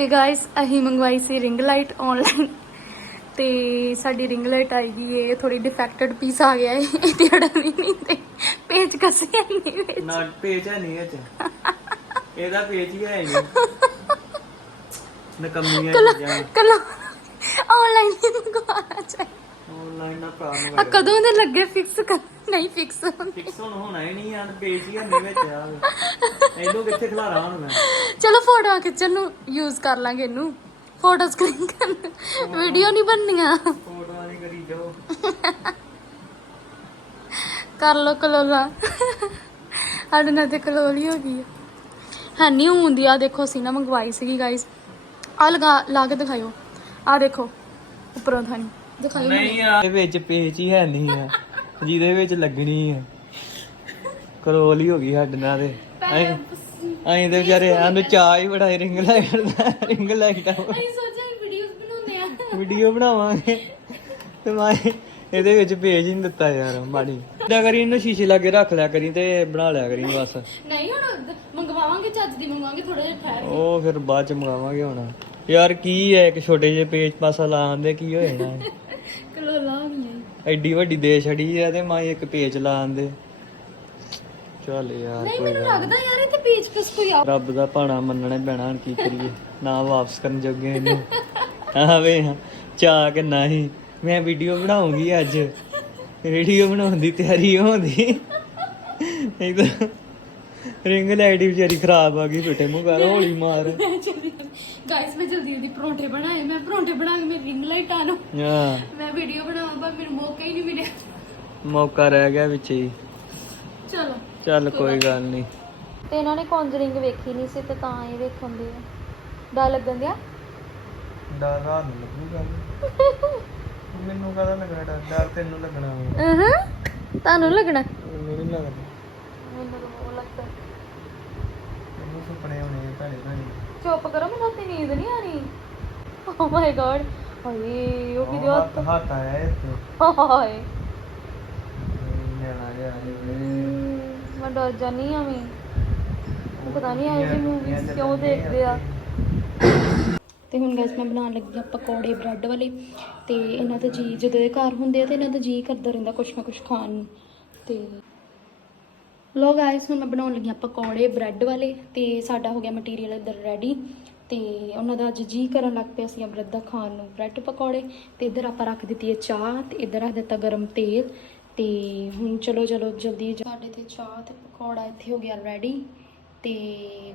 ਤੇ ਗਾਇਸ ਅਸੀਂ ਮੰਗਵਾਈ ਸੀ ਰਿੰਗ ਲਾਈਟ ਆਨਲਾਈਨ ਤੇ ਸਾਡੀ ਰਿੰਗ ਲਾਈਟ ਆਈ ਗਈ ਹੈ ਥੋੜੀ ਡਿਫੈਕਟਡ ਪੀਸ ਆ ਗਿਆ ਇਹ ਤੇ ਅੜਨੀ ਨਹੀਂ ਤੇ ਪੇਜ ਕਸੇ ਨਹੀਂ ਵਿੱਚ। ਨਾ ਪੇਜ ਹੈ ਨਹੀਂ ਇਹ ਚ। ਇਹਦਾ ਪੇਜ ਹੀ ਹੈ ਨਹੀਂ। ਨਕਮੀਆਂ ਚੀਜ਼ਾਂ। ਕਲਾ ਆਨਲਾਈਨ ਹੀ ਮੰਗਵਾਉਣਾ ਚਾਹੀਦਾ। ਆਨਲਾਈਨ ਨਾ ਭਰਾ ਆ ਕਦੋਂ ਦੇ ਲੱਗੇ ਫਿਕਸ ਕਰ ਨਹੀਂ ਫਿਕਸ ਫਿਕਸ ਹੁਣ ਹੀ ਨਹੀਂ ਆ ਪੇਜ ਹੀ ਹੈ ਨਹੀਂ ਵਿੱਚ ਆ ਇਹਨੂੰ ਕਿੱਥੇ ਖਿਲਾਰਾ ਹੁਣ ਮੈਂ? ਚਲੋ ਫੋਟੋ ਖਿੱਚਣ ਨੂੰ ਯੂਜ਼ ਕਰ ਲਾਂਗੇ ਇਹਨੂੰ। ਫੋਟੋ ਸਕਰੀਨ ਕਰਨ ਵੀਡੀਓ ਨਹੀਂ ਬਣਨੀਆਂ। ਫੋਟੋਆਂ ਨਹੀਂ ਕਰੀ ਜਾਓ। ਕਰ ਲੋ ਕਲੋਲਾ। ਸਾਡੇ ਨਾਲ ਤੇ ਕਲੋਲੀ ਹੋ ਗਈ ਹੈ ਨਹੀਂ ਹੁੰਦੀ ਆ ਦੇਖੋ ਅਸੀਂ ਨਾ ਮੰਗਵਾਈ ਸੀਗੀ ਗਾਇਸ ਆ ਲਗਾ ਲਾ ਕੇ ਦਿਖਾਇਓ। ਆ ਦੇਖੋ ਉੱਪਰੋਂ ਥਾਣੀ। ਦਿਖਾਇਓ। ਨਹੀਂ ਆ। ਇਹ ਵਿੱਚ ਪੇਜ ਹੀ ਹੈ ਨਹੀਂ ਆ। ਜਿਹਦੇ ਵਿੱਚ ਲੱਗਣੀ ਹੈ ਕਰੋਲ ਹੀ ਹੋ ਗਈ ਸਾਡੇ ਨਾਲ ਤੇ। ਅਸੀਂ ਅਸੀਂ ਤੇ ਵਿਚਾਰੇ ਸਾਨੂੰ ਚਾਹ ਹੀ ਬੜਾ ਰਿੰਗ ਲਾਈਟ ਦਾ ਰਿੰਗ ਲਾਈਟ ਆ ਅਸੀਂ ਸੋਚਿਆ ਵੀਡੀਓਜ਼ ਬਣਾਉਂਦੇ ਆ। ਵੀਡੀਓ ਬਣਾਵਾਂਗੇ। ਤੇ ਮੈਂ ਇਹਦੇ ਵਿੱਚ ਪੇਜ ਹੀ ਨਹੀਂ ਦਿੱਤਾ ਯਾਰ ਮਾੜੀ। ਇਦਾਂ ਕਰੀ ਇਹਨੂੰ ਸ਼ੀਸ਼ੇ ਲਾਗੇ ਰੱਖ ਲਿਆ ਕਰੀ ਤੇ ਬਣਾ ਲਿਆ ਕਰੀ ਬਸ। ਨਹੀਂ ਹੁਣ ਮੰਗਵਾਵਾਂਗੇ ਚੱਜ ਦੀ ਮੰਗਵਾਵਾਂਗੇ ਥੋੜਾ ਜਿਹਾ ਠਹਿਰ ਉਹ ਫਿਰ ਬਾਅਦ ਚ ਮੰਗਾਵਾਂਗੇ ਹੁਣ। ਯਾਰ ਕੀ ਹੈ ਇੱਕ ਛੋਟੇ ਜਿਹੇ ਪੇਜ ਪਾਸਾ ਲਾਉਂਦੇ ਕੀ ਹੋ ਜਾਣਾ ਹੈ? ਕਲੋਲਾ ਨਹੀਂ ਐਡੀ ਵੱਡੀ ਦੇ ਛੜੀ ਆ ਤੇ ਮੈਂ ਇੱਕ ਪੇਜ ਲਾਉਂਦੇ ਚੱਲ ਯਾਰ ਨਹੀਂ ਕੋਈ ਮੈਨੂੰ ਗੱਲ ਲੱਗਦਾ ਯਾਰ ਇਹ ਤੇ ਪੇਜ ਕਿਸ ਕੋਈ ਆ। ਰੱਬ ਦਾ ਭਾਣਾ ਮੰਨਣਾ ਹੀ ਪੈਣਾ ਹੁਣ ਕੀ ਕਰੀਏ? ਨਾ ਵਾਪਸ ਕਰਨ ਜੋਗੇ ਇਹਨੂੰ। ਆਵੇ ਚਾਹ ਕਿ ਨਹੀਂ। ਮੈਂ ਵੀਡੀਓ ਬਣਾਉਂਗੀ ਅੱਜ। ਵੀਡੀਓ ਬਣਾਉਣ ਦੀ ਤਿਆਰੀ ਹੋਉਂਦੀ ਨਹੀਂ ਤਾਂ ਰਿੰਗ ਲਾਈਟ ਹੀ ਵਿਚਾਰੀ ਖਰਾਬ ਆ ਗਈ ਬੇਟੇ ਮੂੰਹ ਕਰ ਹੌਲੀ ਮਾਰ। ਗਾਇਸ ਮੈਂ ਜਲਦੀ ਜਲਦੀ ਪਰੌਂਠੇ ਬਣਾਏ। ਮੈਂ ਪਰੌਂਠੇ ਬਣਾ ਕੇ ਮੇਰੀ ਰਿੰਗ ਲਾਈਟ ਆ ਲਓ। ਹਾਂ। ਮੈਂ ਵੀਡੀਓ ਬਣਾਉਣ ਪਰ ਮੈਨੂੰ ਮੌਕਾ ਹੀ ਨਹੀਂ ਮਿਲਿਆ। ਮੌਕਾ ਰਹਿ ਗਿਆ ਵਿੱਚ ਹੀ। ਚਲੋ। ਚੱਲ ਕੋਈ ਗੱਲ ਨਹੀਂ। ਤੇ ਇਹਨਾਂ ਨੇ ਕੌਂਜਰਿੰਗ ਵੇਖੀ ਨਹੀਂ ਸੀ ਤੇ ਤਾਂ ਇਹ ਵੇਖਣ ਦੇ ਆ। ਡਰ ਲੱਗਣ ਦਿਆ? ਡਰ ਰਾਤ ਨੂੰ ਲੱਗੂ ਗੱਲ ਮੈਨੂੰ ਕਹਦਾ ਲੱਗਣਾ ਡਰ? ਡਰ ਤੈਨੂੰ ਲੱਗਣਾ। ਹਾਂ ਤੁਹਾਨੂੰ ਲੱਗਣਾ? ਮੈਨੂੰ ਨਹੀਂ ਲੱਗਦਾ ਮੈਨੂੰ ਤਾਂ ਉਹ ਲੱਗਦਾ। ਮੈਨੂੰ ਸੁਪਨੇ ਆਉਣੇ ਆ ਭੈਣੇ ਭੈਣੇ। ਚੁੱਪ ਕਰੋ ਮੈਨੂੰ ਤੇ ਨੀਂਦ ਨਹੀਂ ਆ ਰਹੀ। ਓ ਮਾਈ ਗॉड ਹਾਏ ਉਹ ਕਿਹਦੇ ਹੱਥ? ਹੱਥ ਆਇਆ ਇੱਥੇ। ਹਾਏ। ਨਿਆਣਾ ਜਿਹਾ ਏ। ਮੈਂ ਡਰ ਜਾਨੀ ਆ ਮੈਂ ਪਤਾ ਨਹੀਂ ਆਏ ਜੀ ਮੂਵੀਜ਼ ਕਿਉਂ ਦੇਖਦੇ ਆ। ਤੇ ਹੁਣ ਗਾਇਸ ਮੈਂ ਬਣਾਉਣ ਲੱਗੀ ਆ ਪਕੌੜੇ ਬ੍ਰੈਡ ਵਾਲੇ। ਤੇ ਇਹਨਾਂ ਦਾ ਜੀ ਜਦੋਂ ਇਹ ਘਰ ਹੁੰਦੇ ਆ ਤੇ ਇਹਨਾਂ ਦਾ ਜੀ ਕਰਦਾ ਰਹਿੰਦਾ ਕੁਛ ਨਾ ਕੁਛ ਖਾਣ ਨੂੰ। ਤੇ ਲੋ ਗਾਇਸ ਹੁਣ ਮੈਂ ਬਣਾਉਣ ਲੱਗੀ ਆ ਪਕੌੜੇ ਬ੍ਰੈਡ ਵਾਲੇ ਤੇ ਸਾਡਾ ਹੋ ਗਿਆ ਮਟੀਰੀਅਲ ਇੱਧਰ ਰੈਡੀ ਤੇ ਉਹਨਾਂ ਦਾ ਅੱਜ ਜੀ ਕਰਨ ਲੱਗ ਪਿਆ ਸੀ ਬ੍ਰੈਡ ਦਾ ਖਾਣ ਨੂੰ ਬ੍ਰੈਡ ਪਕੌੜੇ। ਤੇ ਇੱਧਰ ਆਪਾਂ ਰੱਖ ਦਿੱਤੀ ਹੈ ਚਾਹ ਤੇ ਇੱਧਰ ਰੱਖ ਦਿੱਤਾ ਗਰਮ ਤੇਲ। ਤੇ ਹੁਣ ਚਲੋ ਚਲੋ ਜਲਦੀ ਸਾਡੇ ਤੇ ਚਾਹ ਤੇ ਪਕੌੜਾ ਇੱਥੇ ਹੋ ਗਿਆ ਰੈਡੀ ਤੇ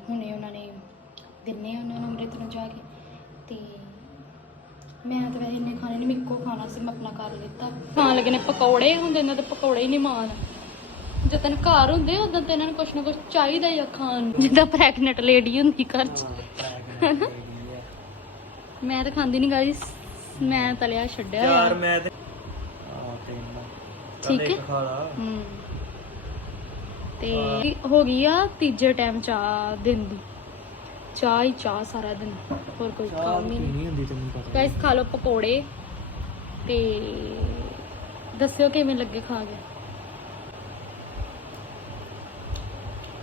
ਹੁਣੇ ਉਹਨਾਂ ਨੇ ਦਿੰਨੇ ਉਹਨਾਂ ਨੂੰ ਅੰਮ੍ਰਿਤ ਨੂੰ ਜਾ ਕੇ ਤੇ ਮੈਂ ਤਾਂ ਵੈਸੇ ਇੰਨੇ ਖਾਣੇ ਨਹੀਂ ਮਿੱਕੋ ਖਾਣਾ ਸੀ ਮੈਂ ਆਪਣਾ ਕਰ ਲਿੱਤਾ। ਖਾਣ ਲੱਗੇ ਨੇ ਪਕੌੜੇ ਹੁੰਦੇ ਇਹਨਾਂ ਦੇ ਪਕੌੜੇ ਹੀ ਨਹੀਂ ਮਾਣ। ਜਦੋਂ ਘਰ ਹੁੰਦੇ ਉਦੋਂ ਤੇ ਇਹਨਾਂ ਨੂੰ ਕੁਛ ਨਾ ਕੁਛ ਚਾਹੀਦਾ ਹੀ ਆ ਖਾਣ ਨੂੰ। ਜਿੱਦਾਂ ਪ੍ਰੈਗਨੈਂਟ ਲੇਡੀ ਹੁੰਦੀ ਘਰ 'ਚ? ਮੈਂ ਤਾਂ ਖਾਂਦੀ ਨਹੀਂ ਗਾਇਸ ਮੈਂ ਤਲਿਆ ਛੱਡਿਆ ਯਾਰ ਮੈਂ ਤੇ ਆ ਤੈਨੂੰ ਠੀਕ ਹੈ? ਖਾ ਲਾ ਹਮ। ਤੇ ਹੋ। ਗਈ ਆ ਤੀਜੇ ਟਾਈਮ ਚਾਹ ਦਿਨ ਦੀ। ਚਾਹ ਹੀ ਚਾਹ ਸਾਰਾ ਦਿਨ। ਹੋਰ ਕੋਈ ਕੰਮ ਹੀ ਨਹੀਂ ਨਹੀਂ ਹੁੰਦੀ ਤੈਨੂੰ ਪਤਾ ਗਾਇਸ ਖਾ ਲਓ ਪਕੌੜੇ। ਤੇ ਦੱਸਿਓ ਕਿਵੇਂ ਲੱਗੇ ਖਾ ਕੇ?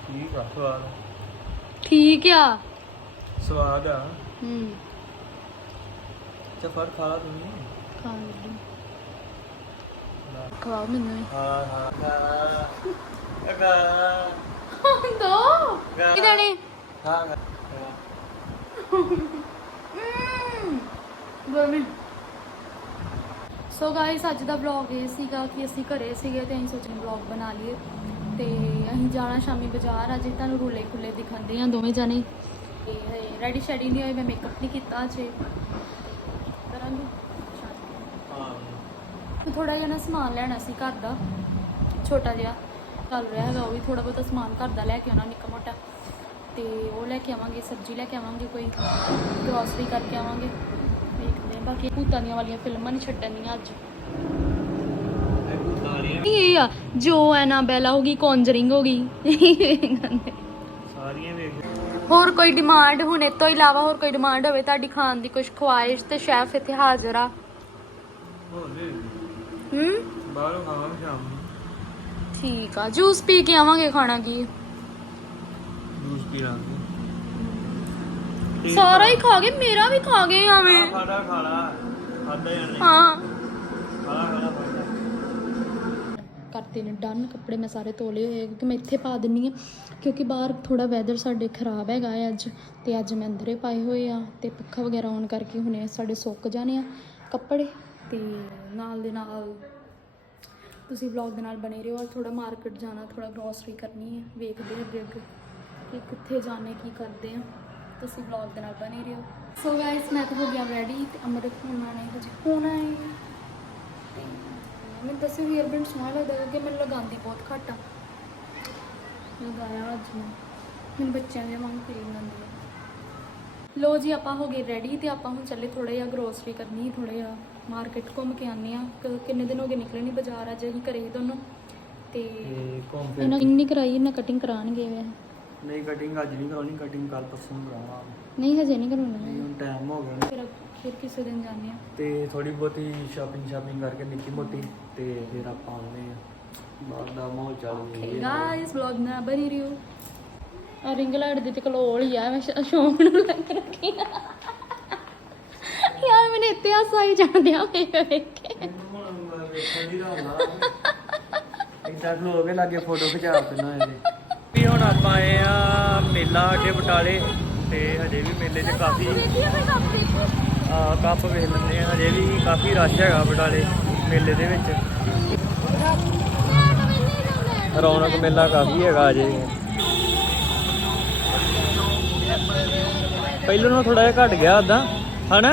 ਠੀਕ ਆ ਸਵਾਦ ਠੀਕ ਆ। ਸਵਾਦ ਆ। ਹੂੰ। ਤੇ ਫੜ ਖਾ ਲਾ ਤੂੰ ਖਾ ਲੱਗੀ। ਖਵਾਓ ਮੈਨੂੰ ਵੀ ਹਾਂ ਹਾਂ ਖਾ ਖਾ ਦੋ ਗਾ। ਕਿਦਣੇ ਹਾਂ ਗਰਮੀ ਸੋ ਗਾਇਸ ਅੱਜ ਦਾ ਵਲੌਗ ਇਹ ਸੀਗਾ ਕਿ ਅਸੀਂ ਘਰੇ ਸੀਗੇ ਤੇ ਅਸੀਂ ਸੋਚਿਆ ਵਲੌਗ ਬਣਾ ਲਈਏ। ਤੇ ਅਸੀਂ ਜਾਣਾ ਸ਼ਾਮੀ ਬਾਜ਼ਾਰ। ਅੱਜ ਤੁਹਾਨੂੰ ਰੋਲੇ ਖੁੱਲੇ ਦਿਖਾਉਂਦੇ ਆ ਦੋਵੇਂ ਜਣੇ। ਤੇ ਰੈਡੀ ਸ਼ੈਡੀ ਨਹੀਂ ਹੋਈ ਮੈਂ ਮੇਕਅਪ ਨਹੀਂ ਕੀਤਾ ਅਜੇ। ਕਰਾਂਗੀ। ਥੋੜਾ ਜਿਹਾ ਨਾ ਸਮਾਨ ਲੈਣਾ ਸੀ ਘਰ ਦਾ। ਛੋਟਾ ਜਿਹਾ ਚੱਲ ਰਿਹਾ ਹੈਗਾ ਉਹ ਵੀ ਥੋੜਾ ਬਹੁਤਾ ਸਮਾਨ ਘਰ ਦਾ ਲੈ ਕੇ ਆਉਣਾ ਨਿੱਕਾ ਮੋਟਾ। ਤੇ ਉਹ ਲੈ ਕੇ ਆਵਾਂਗੇ ਸਬਜ਼ੀ ਲੈ ਕੇ ਆਵਾਂਗੇ ਕੋਈ ਗਰੋਸਰੀ ਕਰਕੇ ਆਵਾਂਗੇ। ਦੇਖਦੇ ਹਾਂ ਬਾਕੀ ਭੂਤਾਂ ਦੀਆਂ ਵਾਲੀਆਂ ਫਿਲਮਾਂ ਨਹੀਂ ਛੱਡਣੀਆਂ ਅੱਜ। ਇਹ ਆ ਜੋ ਐਨਾਬੈਲਾ ਹੋ ਗਈ ਕੌਂਜਰਿੰਗ ਹੋ ਗਈ। ਸਾਰੀਆਂ ਵੇਖ ਹੋਰ ਕੋਈ ਡਿਮਾਂਡ ਹੁਣ ਤੋਂ ਇਲਾਵਾ ਹੋਰ ਕੋਈ ਡਿਮਾਂਡ ਹੋਵੇ ਤੁਹਾਡੀ ਖਾਣ ਦੀ ਕੁਝ ਖਵਾਇਸ਼ ਤੇ ਸ਼ੈਫ ਇੱਥੇ ਹਾਜ਼ਰ ਆ। ਹੋਰ ਵੀ ਹੂੰ? ਬਾਹਰੋਂ ਖਾਵਾਂਗੇ ਸ਼ਾਮ ਨੂੰ। ਠੀਕ ਆ। ਜੂਸ ਪੀ ਕੇ ਆਵਾਂਗੇ ਖਾਣਾ ਕੀ? ਜੂਸ ਪੀ ਲਾਂਗੇ। ਸਾਰਾ ਹੀ ਖਾ ਗਏ ਮੇਰਾ ਵੀ ਖਾ ਗਏ ਆਵੇਂ ਖਾਣਾ ਖਾਣਾ ਖਾਂਦੇ ਜਾਣੇ ਹਾਂ ਖਾਣਾ ਖਾਣਾ ਖਾਣਾ ਕਰਤੇ ਨੇ ਡਨ ਕੱਪੜੇ ਮੈਂ ਸਾਰੇ ਤੋਲੇ ਹੋਏ ਆ ਕਿਉਂਕਿ ਮੈਂ ਇੱਥੇ ਪਾ ਦਿੰਨੀ ਆ। ਕਿਉਂਕਿ ਬਾਹਰ ਥੋੜਾ ਵੈਦਰ ਸਾਡੇ ਖਰਾਬ ਹੈਗਾ ਹੈ ਅੱਜ ਤੇ ਅੱਜ ਮੈਂ ਅੰਦਰੇ ਪਾਏ ਹੋਏ ਆ ਤੇ ਪੱਖਾ ਵਗੈਰਾ ਔਨ ਕਰਕੇ ਹੁਣੇ ਸਾਡੇ ਸੁੱਕ ਜਾਣੇ ਆ ਕੱਪੜੇ। ਤੇ ਨਾਲ ਦੇ ਨਾਲ ਤੁਸੀਂ ਵਲੌਗ ਦੇ ਨਾਲ ਬਣੇ ਰਹੋ ਥੋੜਾ ਮਾਰਕੀਟ ਜਾਣਾ ਥੋੜਾ ਗਰੋਸਰੀ ਕਰਨੀ ਹੈ, ਵੇਖਦੇ ਹਾਂ ਅੱਗੇ ਅੱਗੇ ਕਿ ਕਿੱਥੇ ਜਾਣੇ, ਕੀ ਕਰਦੇ ਆ ਤੁਸੀਂ ਵਲੌਗ ਦੇ ਨਾਲ ਬਣੇ ਰਹੋ। ਸੋ ਗਾਇਸ ਮੈਂ ਤਾਂ ਹੋ ਗਿਆ ਰੈਡੀ ਤੇ ਅਮਰਤ ਹੋਣਾ ਨੇ ਹਜੇ ਹੋਣਾ ਹੈ। ਤੇ ਮੈਂ ਦੱਸਿਆ ਵੀ ਅਰਬਨ ਸੋਹਣਾ ਲੱਗਦਾ ਕਿਉਂਕਿ ਮੈਨੂੰ ਲਗਾਉਂਦੀ ਬਹੁਤ ਘੱਟ ਆ। ਲਗਾਇਆ ਅੱਜ ਮੈਂ। ਮੈਨੂੰ ਬੱਚਿਆਂ ਦੇ ਵਾਂਗ ਫੀਲ ਹੁੰਦੀ ਹੈ ਲੋ ਜੀ ਆਪਾਂ ਹੋ ਗਏ ਰੈਡੀ ਤੇ ਆਪਾਂ ਹੁਣ ਚੱਲੇ ਥੋੜਾ ਜਿਹਾ ਗਰੋਸਰੀ ਕਰਨੀ ਥੋੜਾ ਜਿਹਾ ਮਾਰਕੀਟ ਘੁੰਮ ਕੇ ਆਨੇ ਆ ਕਿੰਨੇ ਦਿਨ ਹੋ ਗਏ ਨਿਕਲੇ ਨਹੀਂ ਬਾਜ਼ਾਰ ਅੱਜ ਅਸੀਂ ਘਰੇ ਹੀ ਦੋਨੋਂ ਤੇ ਇਹਨਾਂ ਇੰਨੀ ਕਰਾਈ ਇਹਨਾਂ ਕਟਿੰਗ ਕਰਾਣਗੇ ਵੇ ਨਹੀਂ ਕਟਿੰਗ ਅੱਜ ਨਹੀਂ ਕਰਾਉਣੀ ਕਟਿੰਗ ਕੱਲ ਪਰਸੋਂ ਨੂੰ ਕਰਾਵਾਂਗੇ ਨਹੀਂ ਹਜੇ ਨਹੀਂ ਨਹੀਂ ਕਰਾਉਣੀ ਹੁਣ ਟਾਈਮ ਹੋ ਗਿਆ। ਫਿਰ ਫਿਰ ਕਿਸੇ ਦਿਨ ਜਾਂਦੇ ਆ ਤੇ ਥੋੜੀ ਬਹੁਤੀ ਸ਼ਾਪਿੰਗ ਸ਼ਾਪਿੰਗ ਕਰਕੇ ਨਿੱਕੀ ਮੋਟੀ ਤੇ ਫਿਰ ਆਪਾਂ ਆਉਂਦੇ ਆ ਬਾਹਰ ਦਾ ਮਾਹੌਲ ਚੱਲ ਓਕੇ ਗਾਇਸ ਵਲੌਗ ਨਾ ਬਣੀ ਰਿਓ ਆ ਰਿੰਗ ਲਾਈਟ ਦੇ ਤੇ ਕੋਲ ਹੀ ਆ ਮੈਂ ਸ਼ੌਂਕ ਨੂੰ ਲੱਗ ਰੱਖੀ ਆ। ਯਾਰ ਮੈਨੇ ਇੱਥੇ ਹਾਸਾ ਹੀ ਜਾਂਦੇ ਆ ਵੇਖ ਵੇਖ ਕੇ। ਇਦਾਂ ਖਲੋ ਕੇ ਲਾਗੇ ਫੋਟੋ ਖਿਚਾ ਪੈਣਾ ਇਹਦੇ। ਵੀ ਹੁਣ ਆਪਾਂ ਆਏ ਆ ਮੇਲਾ ਅੱਡੇ ਬਟਾਲੇ ਤੇ ਹਜੇ ਵੀ ਮੇਲੇ 'ਚ ਕਾਫੀ ਆ। ਕੱਪ ਵੇਖ ਲੈਂਦੇ ਆ। ਹਜੇ ਵੀ ਕਾਫੀ ਰਸ਼ ਹੈਗਾ ਬਟਾਲੇ ਮੇਲੇ ਦੇ ਵਿੱਚ। ਰੌਣਕ ਮੇਲਾ ਕਾਫੀ ਹੈਗਾ ਅਜੇ ਪਹਿਲੋਂ ਨਾਲੋਂ ਥੋੜਾ ਜਿਹਾ ਘਟ ਗਿਆ ਉਦਾਂ ਹਨਾ?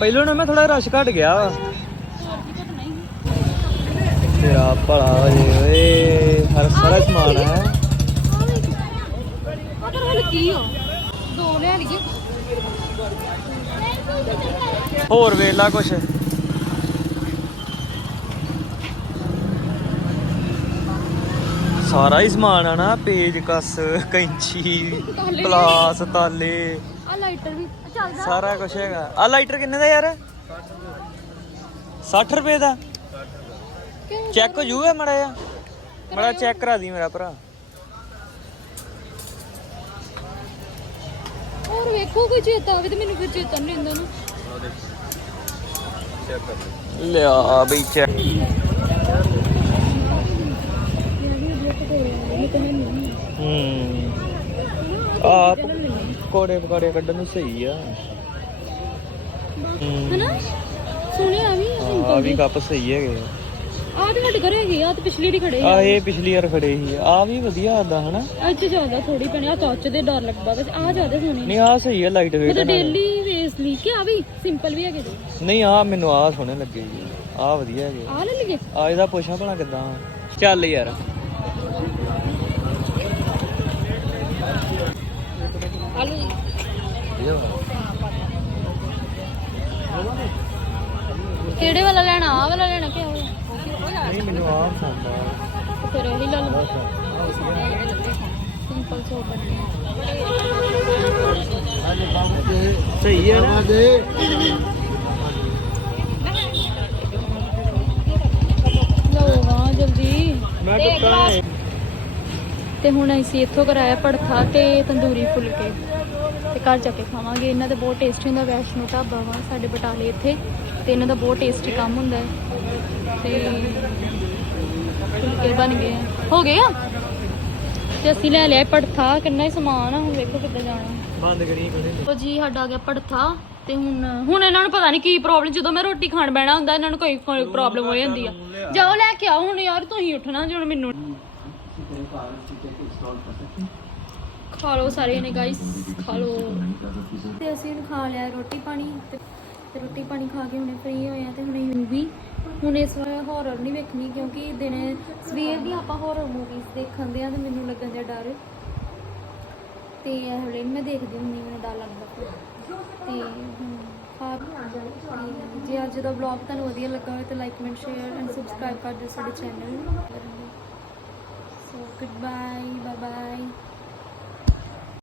ਪਹਿਲੋਂ ਨਾਲੋਂ ਮੈਂ ਥੋੜਾ ਰਸ਼ ਘਟ ਗਿਆ ਵਾ। ਤੇਰਾ ਭਲਾ ਹੋ ਜੇ ਓਏ ਹਰ ਸਾਰਾ ਸਮਾਨ ਹੈ। ਅਗਰ ਹਲ ਕੀ ਹੋ ਦੋ ਲੈ ਲਈਏ ਹੋਰ ਵੇਖ ਲਾ ਕੁਛ। ਸਾਰਾ ਹੀ ਸਮਾਨ ਆ ਨਾ ਪੇਜ ਕਸ ਕੈਂਚੀ। ਪਲਾਸ ਤਾਲੇ। ਆ ਲਾਈਟਰ ਵੀ ਚੱਲਦਾ। ਸਾਰਾ ਕੁਝ ਹੈਗਾ। ਆ ਲਾਈਟਰ ਕਿੰਨੇ ਦਾ ਯਾਰ? 60 ਰੁਪਏ ਦਾ। ਚੈੱਕ ਹੋ ਜੂਗਾ ਮੜਾ ਜਾ ਮੜਾ ਚੈੱਕ ਕਰਾ ਦੀ ਮੇਰਾ ਭਰਾ। ਹੋਰ ਵੇਖੋ ਕੋਈ ਚੇਤਾ ਆਵੇ ਤੇ ਮੈਨੂੰ ਫਿਰ ਚੇਤਾ ਨਹੀਂ ਨਾ। ਲਿਆ ਬਈ ਚੈੱਕ ਹੂੰ। ਆ ਕੋੜੇ ਪਕਾੜੇ ਕੱਢਣ ਨੂੰ ਸਹੀ ਆ। ਹਨਾ? ਸੁਣਿਆ ਵੀ ਆ ਵੀ ਕੱਪ ਸਹੀ ਹੈਗੇ ਆ। ਤੇ ਸਾਡੇ ਘਰੇ ਹੈਗੇ ਆ ਤੇ ਪਿਛਲੀ ਦੀ ਖੜੇ ਆ। ਇਹ ਪਿਛਲੀ ਵਾਰ ਖੜੇ ਸੀ। ਆ ਵੀ ਵਧੀਆ ਆਦਾ ਹਨਾ? ਅੱਜ ਜ਼ਿਆਦਾ ਥੋੜੀ ਪੈਣੀ ਆ ਕੱਚ ਦੇ ਡਰ ਲੱਗਦਾ ਵੈਸੇ ਆ ਜ਼ਿਆਦਾ ਸੋਹਣੀ। ਨਹੀਂ ਆ ਸਹੀ ਹੈ ਲਾਈਟ ਵੇਟ ਮਤਲਬ ਡੇਲੀ ਵੇਸ ਲਈ ਕਿ ਆ ਵੀ ਸਿੰਪਲ ਵੀ ਹੈਗੇ ਨਹੀਂ ਆ ਮੈਨੂੰ ਆ ਸੋਹਣੇ ਲੱਗੇ ਆ ਵਧੀਆ ਹੈਗੇ ਆ। ਲੈ ਲਈਏ। ਆ ਇਹਦਾ ਪੁੱਛਾਂ ਭਲਾ ਕਿੱਦਾਂ ਚੱਲ ਯਾਰ। ਉਹੀ ਲੈ ਲਓ ਸਿੰਪਲ ਸੋਪ ਜਲਦੀ ਤੇ ਹੁਣ ਅਸੀਂ ਇੱਥੋਂ ਕਰਾਇਆ ਪੜਥਾ ਤੇ ਤੰਦੂਰੀ ਫੁਲਕੇ। ਤੇ ਘਰ ਜਾ ਕੇ ਖਾਵਾਂਗੇ। ਇਹਨਾਂ ਦਾ ਬਹੁਤ ਟੇਸਟੀ ਹੁੰਦਾ, ਵੈਸ਼ਨੂ ਢਾਬਾ ਵਾ ਸਾਡੇ ਬਟਾਲੇ ਇੱਥੇ। ਤੇ ਇਹਨਾਂ ਦਾ ਬਹੁਤ ਟੇਸਟੀ ਕੰਮ ਹੁੰਦਾ ਹੈ। ਤੇ ਫੁਲਕੇ ਬਣ ਗਏ ਆ। ਹੋ ਗਏ ਆ? ਤੇ ਅਸੀਂ ਲੈ ਲਿਆ ਪੜਥਾ ਕਿੰਨਾ ਹੀ ਸਮਾਨ ਆ ਹੁਣ ਵੇਖੋ ਕਿੱਦਾਂ ਜਾਣਾ। ਬੰਦ ਕਰੀ ਕੋਨੇ ਲੋ ਜੀ ਸਾਡਾ ਆ ਗਿਆ ਪੜਥਾ ਤੇ ਹੁਣ ਹੁਣ ਇਹਨਾਂ ਨੂੰ ਪਤਾ ਨਹੀਂ ਕੀ ਪ੍ਰੋਬਲਮ ਜਦੋਂ ਮੈਂ ਰੋਟੀ ਖਾਣ ਬਹਿਣਾ ਹੁੰਦਾ ਇਹਨਾਂ ਨੂੰ ਕੋਈ ਪ੍ਰੋਬਲਮ ਹੋ ਜਾਂਦੀ ਆ। ਜਾਓ ਲੈ ਕੇ ਆਓ ਹੁਣ ਯਾਰ ਤੁਸੀਂ ਉੱਠਣਾ ਜਦੋਂ ਮੈਨੂੰ। ਖਾ ਲਓ ਸਾਰੇ ਨੇ ਗਾਇਸ ਖਾ ਲਓ। ਤੇ ਅਸੀਂ ਹੁਣ ਖਾ ਲਿਆ ਰੋਟੀ ਪਾਣੀ ਤੇ ਤੇ ਰੋਟੀ ਪਾਣੀ ਖਾ ਕੇ ਹੁਣੇ ਫ੍ਰੀ ਹੋਏ ਆ ਤੇ ਹੁਣੇ ਮੂਵੀ ਹੁਣ ਇਸ ਵਾਰ ਹੌਰਰ ਨਹੀਂ ਵੇਖਣੀ ਕਿਉਂਕਿ ਦਿਨੇ ਸਵੇਰ ਦੀ ਆਪਾਂ ਹੌਰਰ ਮੂਵੀਜ਼ ਦੇਖਣ ਦੇ ਆ ਤੇ ਮੈਨੂੰ ਲੱਗਣ ਦਾ ਡਰ। ਤੇ ਹਲੇ ਮੈਂ ਦੇਖਦੀ ਹੁੰਦੀ, ਮੈਨੂੰ ਡਰ ਲੱਗਦਾ। ਫਿਰ। ਤੇ ਹੁਣ ਜੇ ਅੱਜ ਦਾ ਵਲੌਗ ਤੁਹਾਨੂੰ ਵਧੀਆ ਲੱਗਾ ਹੋਵੇ ਤਾਂ like comment share and subscribe ਕਰ ਦਿਓ ਸਾਡੇ ਚੈਨਲ ਨੂੰ। So good bye bye bye